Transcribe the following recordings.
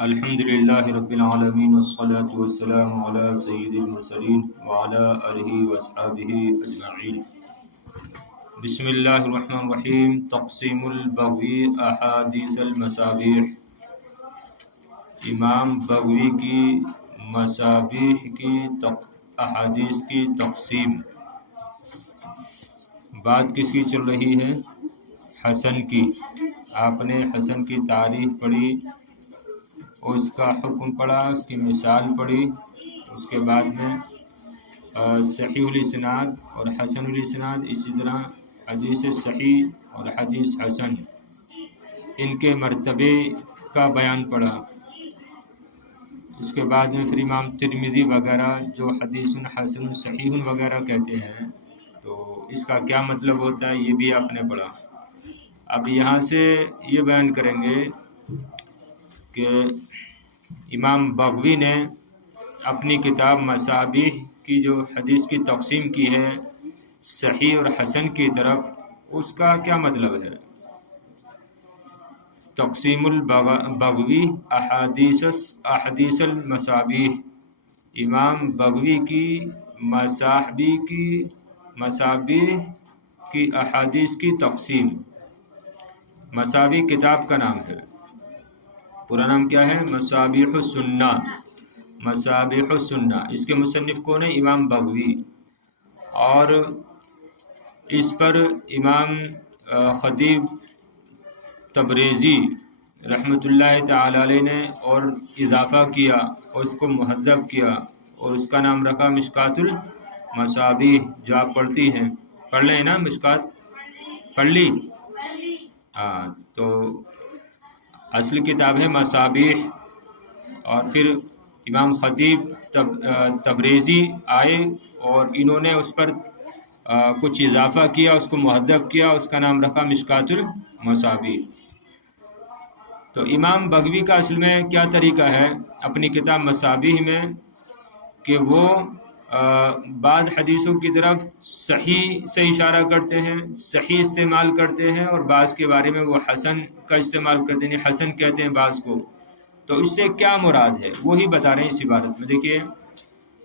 الحمد للہ رب العالمین والصلاة والسلام علی سید المرسلین وعلی آلہ واصحابہ اجمعین۔ بسم اللہ الرحمن الرحیم۔ تقسیم البغوی احادیث المصابیح، امام بغوی کی مصابیح کی احادیث کی تقسیم۔ بات کس کی چل رہی ہے؟ حسن کی۔ آپ نے حسن کی تعریف پڑھی، اس کا حکم پڑھا، اس کی مثال پڑھی، اس کے بعد میں صحیح الاسناد اور حسن الاسناد، اسی طرح حدیث صحیح اور حدیث حسن، ان کے مرتبے کا بیان پڑھا۔ اس کے بعد میں پھر امام ترمذی وغیرہ جو حدیث حسن صحیح وغیرہ کہتے ہیں، تو اس کا کیا مطلب ہوتا ہے یہ بھی آپ نے پڑھا۔ اب یہاں سے یہ بیان کریں گے کہ امام بغوی نے اپنی کتاب مصابیح کی جو حدیث کی تقسیم کی ہے صحیح اور حسن کی طرف، اس کا کیا مطلب ہے؟ تقسیم البغوی احادیث المصابیح، امام بغوی کی مصابیح کی احادیث کی تقسیم۔ مصابیح کتاب کا نام ہے، پورا نام کیا ہے؟ مصابیح السنہ۔ مصابیح السنہ، اس کے مصنف کون ہے؟ امام بغوی، اور اس پر امام خطیب تبریزی رحمۃ اللہ تعالی علیہ نے اور اضافہ کیا اور اس کو مہذب کیا اور اس کا نام رکھا مشکات المصابیح، جو آپ پڑھتی ہیں، پڑھ لیں نا؟ مشکات پڑھ لی؟ ہاں، تو اصل کتاب ہے مصابیح، اور پھر امام خطیب تبریزی آئے اور انہوں نے اس پر کچھ اضافہ کیا، اس کو مہذب کیا، اس کا نام رکھا مشکات المصابیح۔ تو امام بغوی کا اصل میں کیا طریقہ ہے اپنی کتاب مصابیح میں کہ وہ بعض حدیثوں کی طرف صحیح سے اشارہ کرتے ہیں، صحیح استعمال کرتے ہیں، اور بعض کے بارے میں وہ حسن کا استعمال کرتے ہیں، حسن کہتے ہیں بعض کو۔ تو اس سے کیا مراد ہے وہی بتا رہے ہیں اس عبارت میں۔ دیکھیے،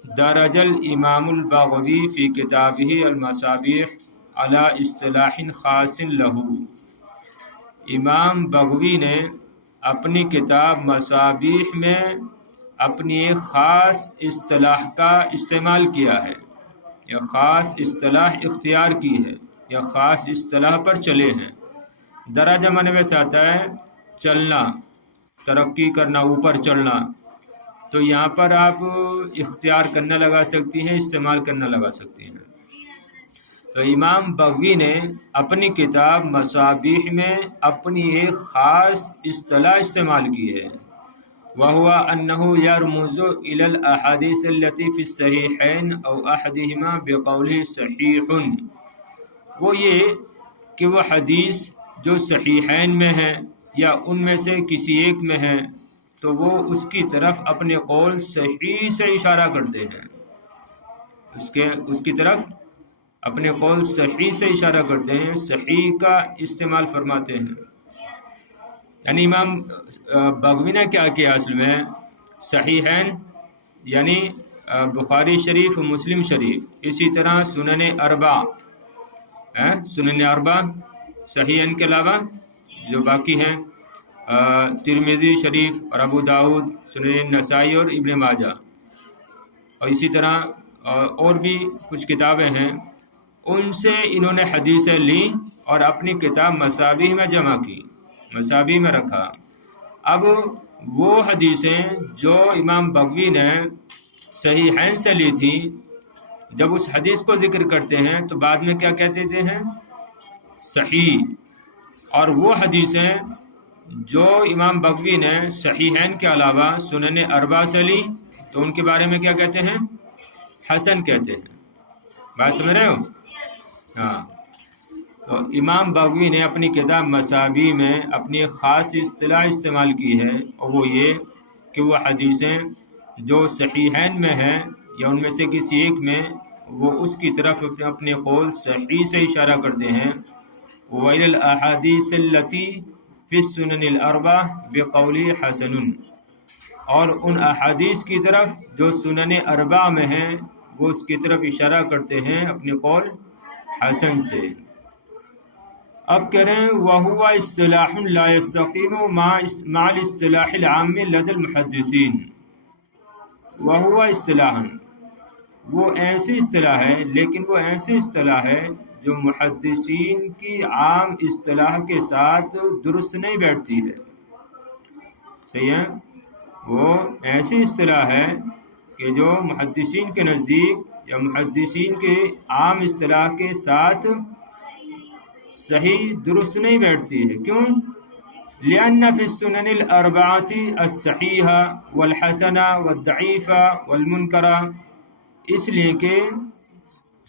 درج الامام البغوی فی کتابہ المصابیح علی اصطلاح خاص لہ، امام بغوی نے اپنی کتاب مصابیح میں اپنی ایک خاص اصطلاح کا استعمال کیا ہے، یا خاص اصطلاح اختیار کی ہے، یا خاص اصطلاح پر چلے ہیں۔ درجہ معنی ویسے آتا ہے چلنا، ترقی کرنا، اوپر چڑھنا، تو یہاں پر آپ اختیار کرنا لگا سکتی ہیں، استعمال کرنا لگا سکتی ہیں۔ تو امام بغوی نے اپنی کتاب مصابیح میں اپنی ایک خاص اصطلاح استعمال کی ہے، وهو أنه يرمز إلى الأحاديث التي في الصحيحين أو أحدهما بقوله صحيح، وہ یہ کہ وہ حدیث جو صحیحین میں ہے یا ان میں سے کسی ایک میں ہے تو وہ اس کی طرف اپنے قول صحیح سے اشارہ کرتے ہیں، اس کی طرف اپنے قول صحیح سے اشارہ کرتے ہیں، صحیح کا استعمال فرماتے ہیں۔ یعنی امام بغوی نے کیا کیا اصل میں؟ صحیحین یعنی بخاری شریف، مسلم شریف، اسی طرح سنن اربع، صحیحین کے علاوہ جو باقی ہیں ترمذی شریف اور ابو داؤد، سنن نسائی اور ابن ماجہ، اور اسی طرح اور بھی کچھ کتابیں ہیں، ان سے انہوں نے حدیثیں لیں اور اپنی کتاب مصابیح میں جمع کی، مصابیح میں رکھا۔ اب وہ حدیثیں جو امام بغوی نے صحیحین سے لی تھیں، جب اس حدیث کو ذکر کرتے ہیں تو بعد میں کیا کہتے ہیں؟ صحیح۔ اور وہ حدیثیں جو امام بغوی نے صحیحین کے علاوہ سنن اربع سے لی تو ان کے بارے میں کیا کہتے ہیں؟ حسن کہتے ہیں۔ بات سمجھ رہے ہو؟ ہاں، تو امام بغوی نے اپنی کتاب مصابیح میں اپنی خاص اصطلاح استعمال کی ہے، اور وہ یہ کہ وہ حدیثیں جو صحیحین میں ہیں یا ان میں سے کسی ایک میں، وہ اس کی طرف اپنے قول صحیح سے اشارہ کرتے ہیں۔ وَإِلَى الْأَحَادِيثِ الَّتِي فِي السُّنَنِ الْأَرْبَعَةِ بِقَوْلِ حَسَنٌ، اور ان احادیث کی طرف جو سنن اربع میں ہیں وہ اس کی طرف اشارہ کرتے ہیں اپنے قول حسن سے۔ اب کہہ رہے ہیں وَهُوَ اصطلاح لا يستقيم مع الاصطلاح العام لدى المحدثین۔ وَهُوَ اصطلاح، وہ ایسی اصطلاح ہے، لیکن وہ ایسی اصطلاح ہے جو محدثین کی عام اصطلاح کے ساتھ درست نہیں بیٹھتی ہے۔ صحیح ہے؟ وہ ایسی اصطلاح ہے کہ جو محدثین کے نزدیک یا محدثین کے عام اصطلاح کے ساتھ صحیح درست نہیں بیٹھتی ہے۔ کیوں؟ لأن في السنن الأربعة الصحيحة والحسنة والضعيفة والمنكرة، اس لیے کہ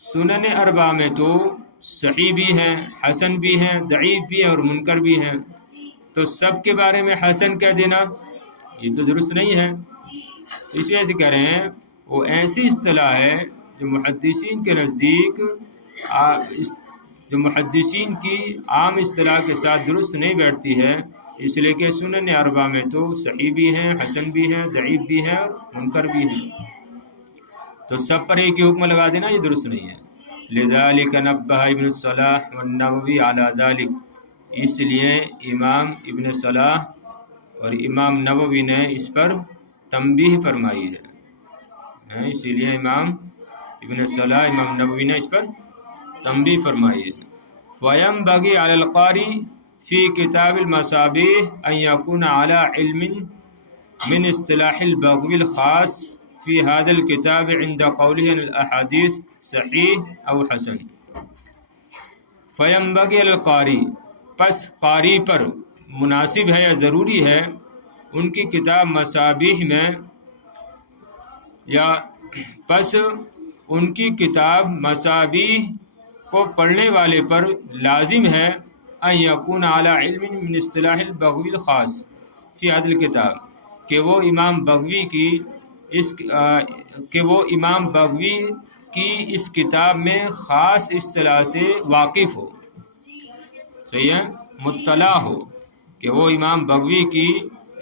سنن اربع میں تو صحیح بھی ہے، حسن بھی ہے، ضعیف بھی ہے اور منکر بھی ہے، تو سب کے بارے میں حسن کہہ دینا یہ تو درست نہیں ہے۔ اس وجہ سے کہہ رہے ہیں وہ ایسی اصطلاح ہے جو محدثین کے نزدیک جو محدثین کی عام اصطلاح کے ساتھ درست نہیں بیٹھتی ہے، اس لیے کہ سنن اربع میں تو صحیح بھی ہے، حسن بھی ہے، ضعیف بھی ہے اور منکر بھی ہے، تو سب پر ایک ہی حکم لگا دینا یہ درست نہیں ہے۔ لذلك نبہ ابن الصلاح والنووی علی ذلک، اس لیے امام ابن صلاح اور امام نووی نے اس پر تنبیہ فرمائی ہے، اسی لیے امام ابن صلاح امام نووی نے اس پر تنبیہ فرمائی ہے۔ وَيَنبَغِي عَلَى الْقَارِئِ فِي كِتَابِ الْمَصَابِيحِ أَنْ يَكُونَ عَلَى عِلْمٍ مِنْ اصطلاح البغوی الخاص فی هذا الكتاب عند قوله ان الاحادیث صحیح او حسن۔ فَيَنبَغِي عَلَى الْقَارِئِ، پس قاری پر مناسب ہے یا ضروری ہے ان کی کتاب مصابیح میں، یا پس ان کی کتاب مصابیح کو پڑھنے والے پر لازم ہے ان یکون علی علم من اصطلاح البغوی الخاص فی هذا الکتاب، کہ وہ امام بغوی کی اس کتاب میں خاص اصطلاح سے واقف ہو، صحیح ہے، مطلع ہو، کہ وہ امام بغوی کی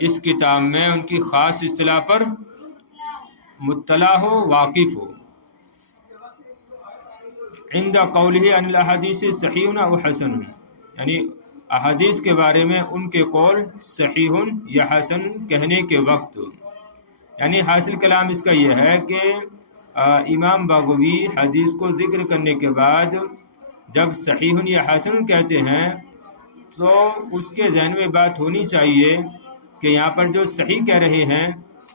اس کتاب میں ان کی خاص اصطلاح پر مطلع ہو، واقف ہو۔ عند قولہ ان الاحادیث صحیح او حسن، یعنی احادیث کے بارے میں ان کے قول صحیح یا حسن کہنے کے وقت، یعنی حاصل کلام اس کا یہ ہے کہ امام بغوی حدیث کو ذکر کرنے کے بعد جب صحیح یا حسن کہتے ہیں تو اس کے ذہن میں بات ہونی چاہیے کہ یہاں پر جو صحیح کہہ رہے ہیں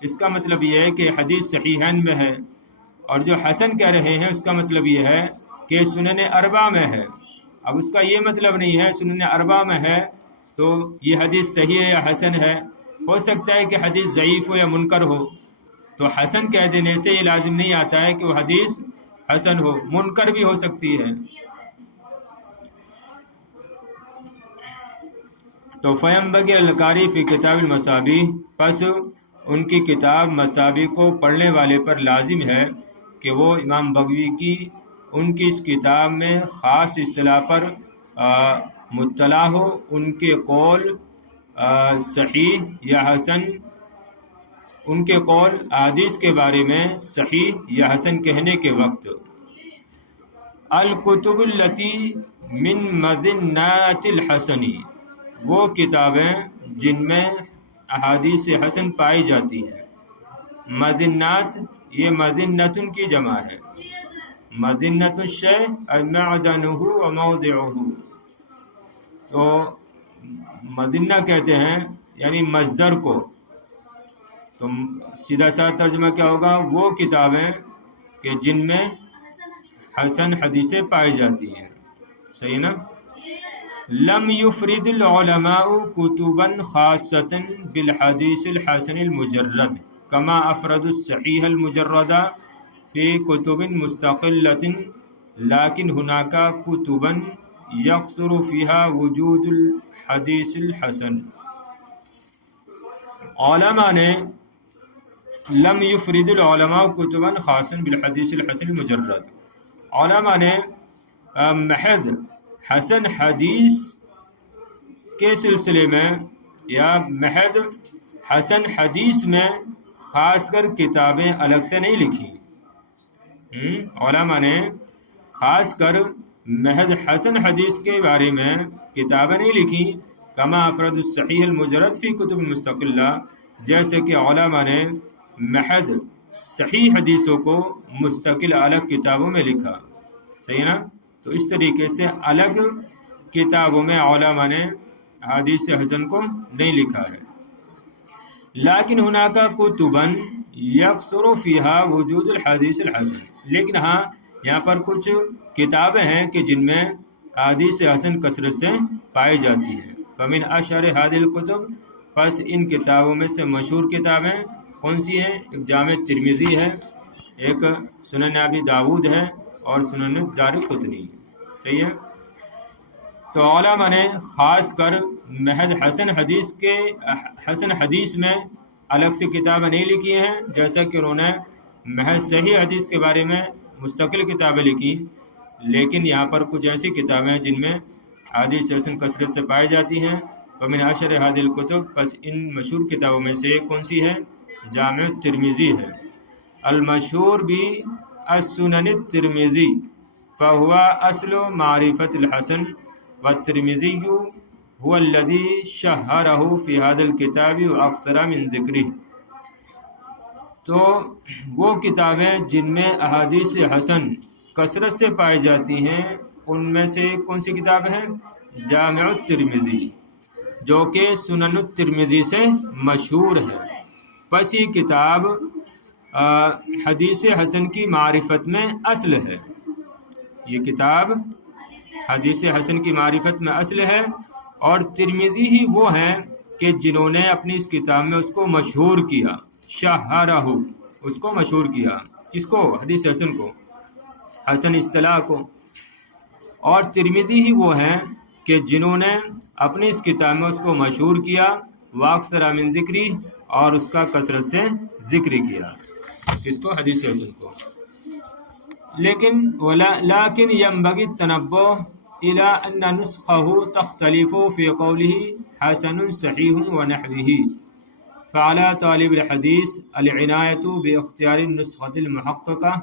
اس کا مطلب یہ ہے کہ حدیث صحیحین میں ہے، اور جو حسن کہہ رہے ہیں اس کا مطلب یہ ہے کہ سنن اربع میں ہے۔ اب اس کا یہ مطلب نہیں ہے سنن اربع میں ہے تو یہ حدیث صحیح ہے یا حسن ہے، ہو سکتا ہے کہ حدیث ضعیف ہو یا منکر ہو، تو حسن کہہ دینے سے یہ لازم نہیں آتا ہے کہ وہ حدیث حسن ہو، منکر بھی ہو سکتی ہے۔ تو فَيَنبَغِي الْقَارِئِ فِي کتاب المصابیح، پس ان کی کتاب مصابیح کو پڑھنے والے پر لازم ہے کہ وہ امام بغوی کی ان کی اس کتاب میں خاص اصطلاح پر مطلع ہو، ان کے قول صحیح یا حسن، ان کے قول احادیث کے بارے میں صحیح یا حسن کہنے کے وقت۔ الکتب التی من مذنات الحسن، وہ کتابیں جن میں احادیث حسن پائی جاتی ہیں۔ مذنات، یہ مذنتن کی جمع ہے، مذنت الشیء معدنہ و موضعہ، تو مذنہ کہتے ہیں یعنی مصدر کو، تو سیدھا سادہ ترجمہ کیا ہوگا؟ وہ کتابیں کہ جن میں حسن حدیثیں پائی جاتی ہیں، صحیح نا؟ لم يفرد العلماء كتبا خاصة بالحديث الحسن المجرد كما افرد الصحيح المجرد في كتب مستقلة، لكن هناك كتبا يكثر فيها وجود الحديث الحسن۔ علماء نے لم يفرد العلماء كتبا خاصا بالحديث الحسن المجرد، علماء نے محض حسن حدیث کے سلسلے میں یا محض حسن حدیث میں خاص کر کتابیں الگ سے نہیں لکھی. علماء نے خاص کر محض حسن حدیث کے بارے میں کتابیں نہیں لکھی. کما افراد الصحیح المجرد فی کتب مستقلہ، جیسے کہ علماء نے محض صحیح حدیثوں کو مستقل الگ کتابوں میں لکھا. صحیح نا؟ تو اس طریقے سے الگ کتابوں میں علماء نے حدیث حسن کو نہیں لکھا ہے. لیکن ہناک کتباً یکثر فیہا وجود الحدیث الحسن، لیکن ہاں یہاں پر کچھ کتابیں ہیں کہ جن میں حدیث حسن کثرت سے پائی جاتی ہے. فمن اشہر هذه الکتب، پس ان کتابوں میں سے مشہور کتابیں کون سی ہیں؟ ایک جامع ترمذی ہے، ایک سنن ابی داود ہے، اور سنن دارقطنی. صحیح ہے. تو علماء نے خاص کر محض حسن حدیث میں الگ سے کتابیں نہیں لکھی ہیں، جیسا کہ انہوں نے محض صحیح حدیث کے بارے میں مستقل کتابیں لکھی. لیکن یہاں پر کچھ ایسی کتابیں ہیں جن میں حدیث حسن کثرت سے پائی جاتی ہیں. ومن اشہر هذه الکتب، پس ان مشہور کتابوں میں سے کون سی ہے؟ جامع ترمذی ہے. المشہور بھی السنن الترمذی فهو اصل معرفت الحسن، والترمذی هو الذي شهره في هذا الكتاب واكثر من ذکرہ. تو وہ کتابیں جن میں احادیث حسن کثرت سے پائی جاتی ہیں، ان میں سے کون سی کتاب ہے؟ جامع الترمذی، جو کہ سنن الترمذی سے مشہور ہے. پس یہ کتاب حدیث حسن کی معرفت میں اصل ہے. یہ کتاب حدیث حسن کی معرفت میں اصل ہے، اور ترمذی ہی وہ ہیں کہ جنہوں نے اپنی اس کتاب میں اس کو مشہور کیا. شہرہ، اس کو مشہور کیا. کس کو؟ حدیث حسن کو، حسن اصطلاح کو. اور ترمذی ہی وہ ہیں کہ جنہوں نے اپنی اس کتاب میں اس کو مشہور کیا. واکثر من ذکری، اور اس کا کثرت سے ذکر کیا. کس کو؟ حدیث حسن کو. لیکن ينبغي التنبہ الى ان نسخه تختلف في قوله حسن صحیح ونحوه، فعلى طالب الحدیث العنایۃ باختیار النسخة المحققہ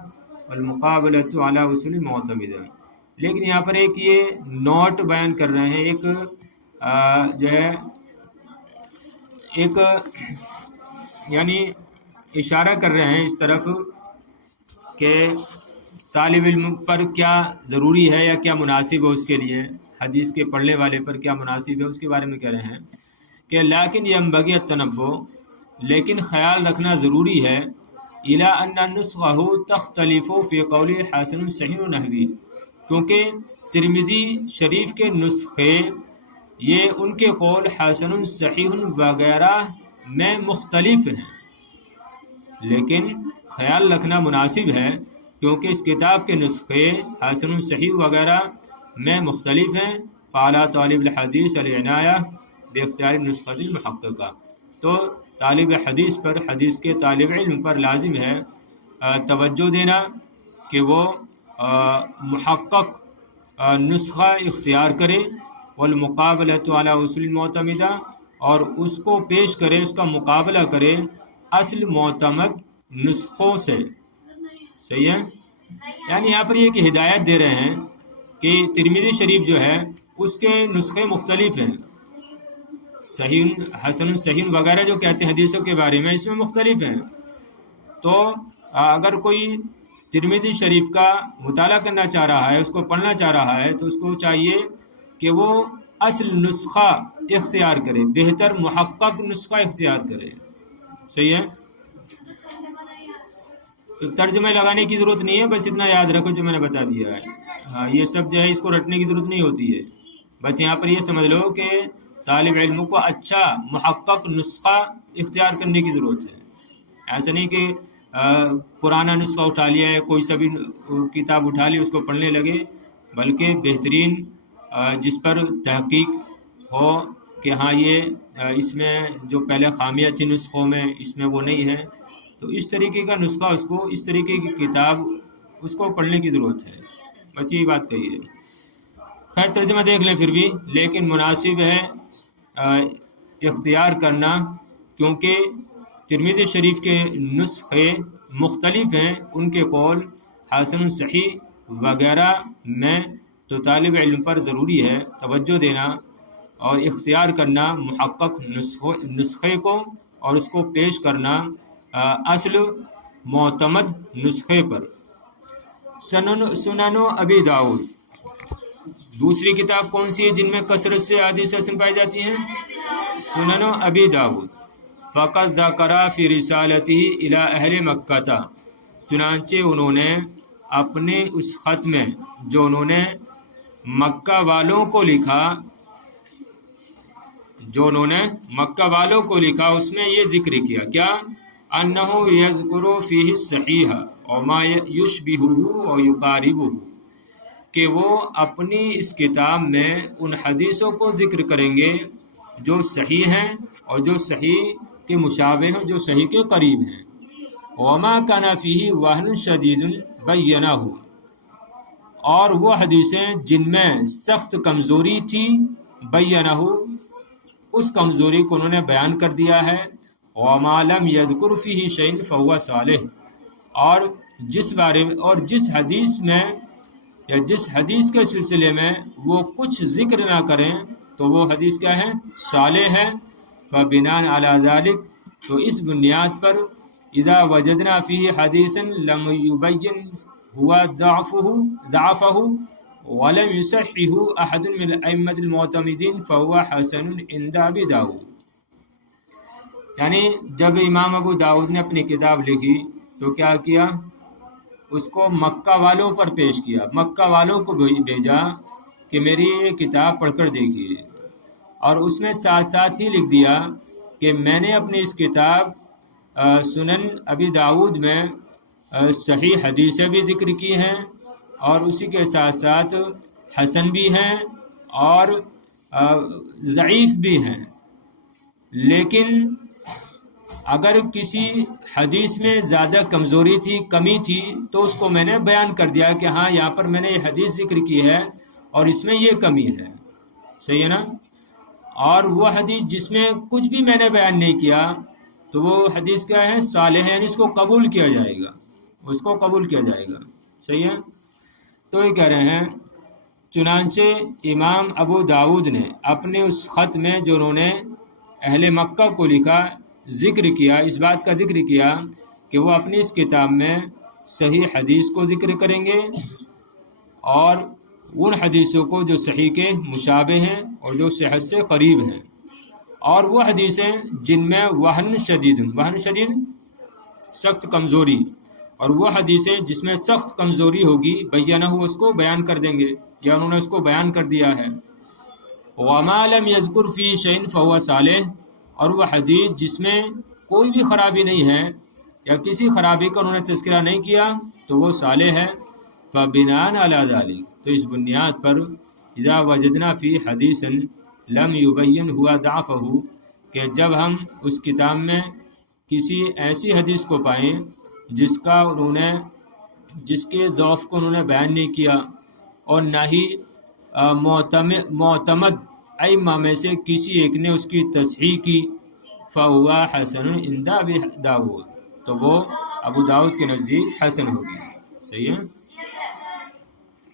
والمقابلۃ على اصول معتمدہ. لیکن یہاں پر ایک یہ نوٹ بیان کر رہے ہیں، ایک جو ہے ایک یعنی اشارہ کر رہے ہیں اس طرف کہ طالب علم پر کیا ضروری ہے یا کیا مناسب ہے اس کے لیے، حدیث کے پڑھنے والے پر کیا مناسب ہے، اس کے بارے میں کہہ رہے ہیں کہ لیکن ينبغي التنبہ، لیکن خیال رکھنا ضروری ہے، الى ان نسخه تختلف في قول حسن صحیح ونحوی، کیونکہ ترمذی شریف کے نسخے یہ ان کے قول حسن صحیح وغیرہ میں مختلف ہیں. لیکن خیال رکھنا مناسب ہے کیونکہ اس کتاب کے نسخے حسن صحیح وغیرہ میں مختلف ہیں. فعلی طالب الحدیث العنایہ باختیار النسخۃ المحققہ، تو طالب حدیث پر، حدیث کے طالب علم پر لازم ہے توجہ دینا کہ وہ محقق نسخہ اختیار کرے، والمقابلۃ علی اصول معتمدہ، اور اس کو پیش کرے، اس کا مقابلہ کرے اصل معتمد نسخوں سے. صحیح ہے. یعنی یہاں پر یہ کہ ہدایت دے رہے ہیں کہ ترمذی شریف جو ہے اس کے نسخے مختلف ہیں. صحیح حسن صحیح وغیرہ جو کہتے ہیں حدیثوں کے بارے میں، اس میں مختلف ہیں. تو اگر کوئی ترمذی شریف کا مطالعہ کرنا چاہ رہا ہے، اس کو پڑھنا چاہ رہا ہے، تو اس کو چاہیے کہ وہ اصل نسخہ اختیار کرے، بہتر محقق نسخہ اختیار کرے. صحیح ہے. تو ترجمہ لگانے کی ضرورت نہیں ہے، بس اتنا یاد رکھو جو میں نے بتا دیا ہے. ہاں، یہ سب جو ہے اس کو رٹنے کی ضرورت نہیں ہوتی ہے. بس یہاں پر یہ سمجھ لو کہ طالب علم کو اچھا محقق نسخہ اختیار کرنے کی ضرورت ہے. ایسا نہیں کہ پرانا نسخہ اٹھا لیا ہے، کوئی سا بھی کتاب اٹھا لی اس کو پڑھنے لگے، بلکہ بہترین جس پر تحقیق ہو کہ ہاں یہ اس میں جو پہلے خامیاں تھیں نسخوں میں، اس میں وہ نہیں ہے، تو اس طریقے کا نسخہ، اس کو اس طریقے کی کتاب اس کو پڑھنے کی ضرورت ہے. بس یہی بات کہی ہے. خیر ترجمہ دیکھ لیں پھر بھی. لیکن مناسب ہے اختیار کرنا، کیونکہ ترمذی شریف کے نسخے مختلف ہیں، ان کے قول حسن صحیح وغیرہ میں، تو طالب علم پر ضروری ہے توجہ دینا اور اختیار کرنا محقق نسخے کو اور اس کو پیش کرنا اصل معتمد نسخے پر۔ سنن ابی داؤد دوسری کتاب کون سی ہے جن میں کثرت سے احادیث حسن پائی جاتی ہیں؟ سنن ابی داؤد۔ فقط ذکر فی رسالتہ الی اہل مکہ، چنانچہ انہوں نے اپنے اس خط میں جو انہوں نے مکہ والوں کو لکھا اس میں یہ ذکر کیا کیا؟ انہ یذکر فیہ الصحیح وما یشبہہ ویقاربہ، کہ وہ اپنی اس کتاب میں ان حدیثوں کو ذکر کریں گے جو صحیح ہیں اور جو صحیح کے مشابہ ہیں، جو صحیح کے قریب ہیں۔ وما کان فیہ وہن شدید بینہ، اور وہ حدیثیں جن میں سخت کمزوری تھی، بینہ، اس کمزوری کو انہوں نے بیان کر دیا ہے۔ وما لم یذکر فیہ شیء فہو صالح، اور جس حدیث میں یا جس حدیث کے سلسلے میں وہ کچھ ذکر نہ کریں تو وہ حدیث کیا ہے؟ صالح ہے۔ فبناء علی ذلک، تو اس بنیاد پر اذا وجدنا فیہ حدیثا لم یبین ہوا ضعفہ ولم یصححہ احد من الائمۃ المعتمدین فہو حسن عند ابی داؤد۔ یعنی جب امام ابو داؤد نے اپنی کتاب لکھی تو کیا کیا؟ اس کو مکہ والوں پر پیش کیا، مکہ والوں کو بھیجا کہ میری یہ کتاب پڑھ کر دیکھیے، اور اس میں ساتھ ساتھ ہی لکھ دیا کہ میں نے اپنی اس کتاب سنن ابی داؤد میں صحیح حدیثیں بھی ذکر کی ہیں، اور اسی کے ساتھ ساتھ حسن بھی ہیں اور ضعیف بھی ہیں، لیکن اگر کسی حدیث میں زیادہ کمزوری تھی، کمی تھی، تو اس کو میں نے بیان کر دیا کہ ہاں یہاں پر میں نے یہ حدیث ذکر کی ہے اور اس میں یہ کمی ہے، صحیح ہے نا؟ اور وہ حدیث جس میں کچھ بھی میں نے بیان نہیں کیا تو وہ حدیث کیا ہے؟ صالح ہے، یعنی اس کو قبول کیا جائے گا، اس کو قبول کیا جائے گا، صحیح ہے؟ تو یہ کہہ رہے ہیں چنانچہ امام ابو داؤد نے اپنے اس خط میں جو انہوں نے اہل مکہ کو لکھا ذکر کیا، اس بات کا ذکر کیا کہ وہ اپنی اس کتاب میں صحیح حدیث کو ذکر کریں گے اور ان حدیثوں کو جو صحیح کے مشابہ ہیں اور جو صحت سے قریب ہیں، اور وہ حدیثیں جن میں وہن شدید سخت کمزوری، اور وہ حدیثیں جس میں سخت کمزوری ہوگی بینہ اس کو بیان کر دیں گے یا انہوں نے اس کو بیان کر دیا ہے۔ وما لم یذکر فی شیء فہو صالح، اور وہ حدیث جس میں کوئی بھی خرابی نہیں ہے یا کسی خرابی کا انہوں نے تذکرہ نہیں کیا تو وہ صالح ہے۔ فبناء علی ذلک، تو اس بنیاد پر اذا وجدنا فی حدیثا لم یبین ہوا ضعفہ، کہ جب ہم اس کتاب میں کسی ایسی حدیث کو پائیں جس کے ضعف کو انہوں نے بیان نہیں کیا اور نہ ہی معتمد ائمہ میں سے کسی ایک نے اس کی تصحیح کی، فہو حسن عند ابی داؤد، تو وہ ابو داؤد کے نزدیک حسن ہوگی، صحیح ہے؟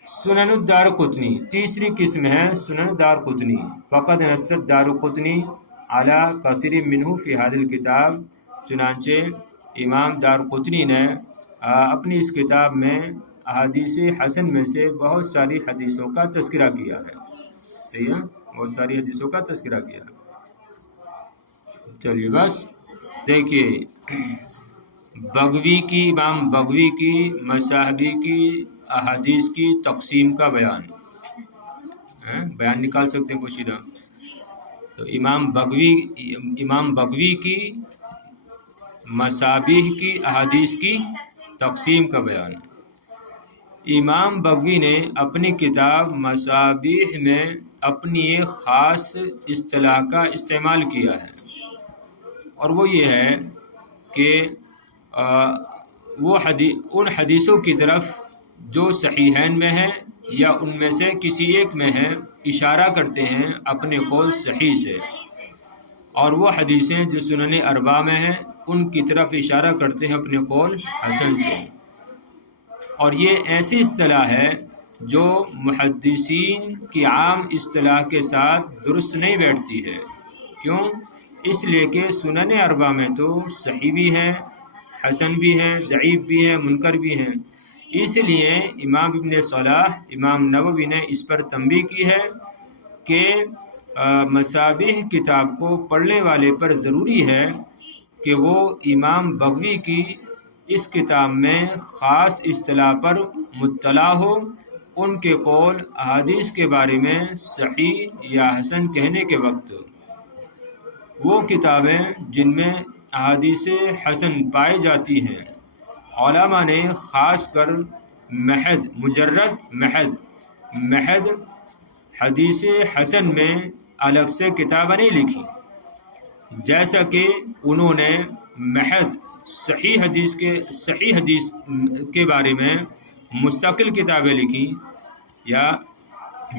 سنن الدارقطنی تیسری قسم ہے سنن دارقطنی۔ فقد نص الدارقطنی علی کثیر منہ فی ھذا الکتاب، چنانچہ امام دارقطنی نے اپنی اس کتاب میں احادیث حسن میں سے بہت ساری حدیثوں کا تذکرہ کیا ہے، صحیح ہے؟ بہت ساری حدیثوں کا تذکرہ کیا ہے۔ چلیے بس دیکھیے امام بغوی کی مصاحبی کی احادیث کی تقسیم کا بیان نکال سکتے ہیں پوشیدہ۔ تو امام بغوی کی مصابیح کی احادیث کی تقسیم کا بیان۔ امام بغوی نے اپنی کتاب مصابیح میں اپنی ایک خاص اصطلاح کا استعمال کیا ہے، اور وہ یہ ہے کہ وہ ان حدیثوں کی طرف جو صحیحین میں ہیں یا ان میں سے کسی ایک میں ہیں اشارہ کرتے ہیں اپنے قول صحیح سے، اور وہ حدیثیں جو سنن اربعہ میں ہیں ان کی طرف اشارہ کرتے ہیں اپنے قول حسن سے۔ اور یہ ایسی اصطلاح ہے جو محدثین کی عام اصطلاح کے ساتھ درست نہیں بیٹھتی ہے۔ کیوں؟ اس لیے کہ سنن اربعہ میں تو صحیح بھی ہے، حسن بھی ہے، ضعیف بھی ہے، منکر بھی ہے۔ اس لیے امام ابن صلاح، امام نووی نے اس پر تنبیہ کی ہے کہ مصابیح کتاب کو پڑھنے والے پر ضروری ہے کہ وہ امام بغوی کی اس کتاب میں خاص اصطلاح پر مطلع ہو، ان کے قول احادیث کے بارے میں صحیح یا حسن کہنے کے وقت وہ کتابیں جن میں احادیث حسن پائی جاتی ہیں، علماء نے خاص کر محض حدیث حسن میں الگ سے کتابیں نہیں لکھی، جیسا کہ انہوں نے محض صحیح حدیث کے بارے میں مستقل کتابیں لکھی، یا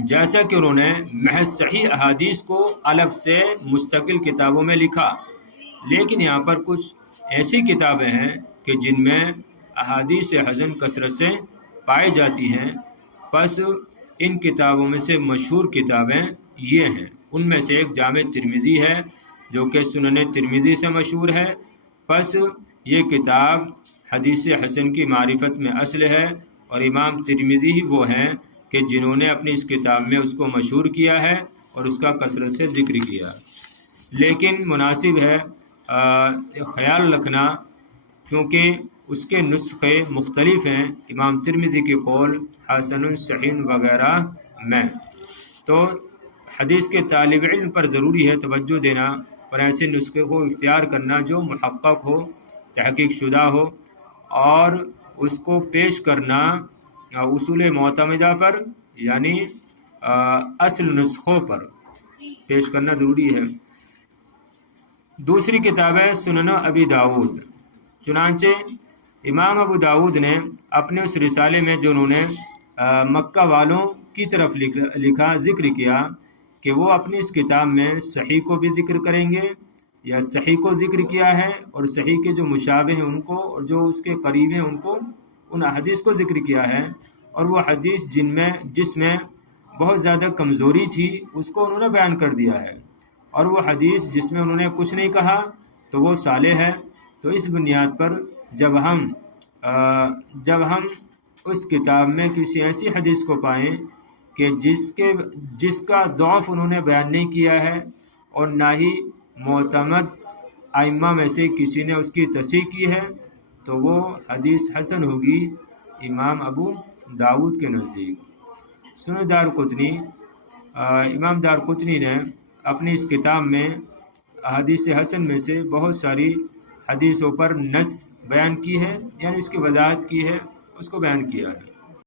جیسا کہ انہوں نے محض صحیح احادیث کو الگ سے مستقل کتابوں میں لکھا۔ لیکن یہاں پر کچھ ایسی کتابیں ہیں کہ جن میں احادیث حسن کثرت سے پائی جاتی ہیں، پس ان کتابوں میں سے مشہور کتابیں یہ ہیں۔ ان میں سے ایک جامع ترمذی ہے جو کہ سنن ترمذی سے مشہور ہے، پس یہ کتاب حدیث حسن کی معرفت میں اصل ہے، اور امام ترمذی ہی وہ ہیں کہ جنہوں نے اپنی اس کتاب میں اس کو مشہور کیا ہے اور اس کا کثرت سے ذکر کیا۔ لیکن مناسب ہے خیال رکھنا، کیونکہ اس کے نسخے مختلف ہیں امام ترمذی کے قول حسن، صحیح وغیرہ میں، تو حدیث کے طالب علم پر ضروری ہے توجہ دینا اور ایسے نسخے کو اختیار کرنا جو محقق ہو، تحقیق شدہ ہو، اور اس کو پیش کرنا اصول معتمدہ پر، یعنی اصل نسخوں پر پیش کرنا ضروری ہے۔ دوسری کتاب ہے سنن ابی داود۔ چنانچہ امام ابو داود نے اپنے اس رسالے میں جو انہوں نے مکہ والوں کی طرف لکھا، ذکر کیا کہ وہ اپنی اس کتاب میں صحیح کو بھی ذکر کریں گے، یا صحیح کو ذکر کیا ہے، اور صحیح کے جو مشابہ ہیں ان کو، اور جو اس کے قریب ہیں ان کو، ان حدیث کو ذکر کیا ہے، اور وہ حدیث جس میں بہت زیادہ کمزوری تھی اس کو انہوں نے بیان کر دیا ہے، اور وہ حدیث جس میں انہوں نے کچھ نہیں کہا تو وہ صالح ہے۔ تو اس بنیاد پر جب ہم اس کتاب میں کسی ایسی حدیث کو پائیں کہ جس کا ضعف انہوں نے بیان نہیں کیا ہے، اور نہ ہی معتمد ائمہ میں سے کسی نے اس کی تصحیح کی ہے، تو وہ حدیث حسن ہوگی امام ابو داود کے نزدیک۔ سنن دارقطنی، امام دارقطنی نے اپنی اس کتاب میں حدیث حسن میں سے بہت ساری حدیثوں پر نص بیان کی ہے، یعنی اس کی وضاحت کی ہے، اس کو بیان کیا ہے۔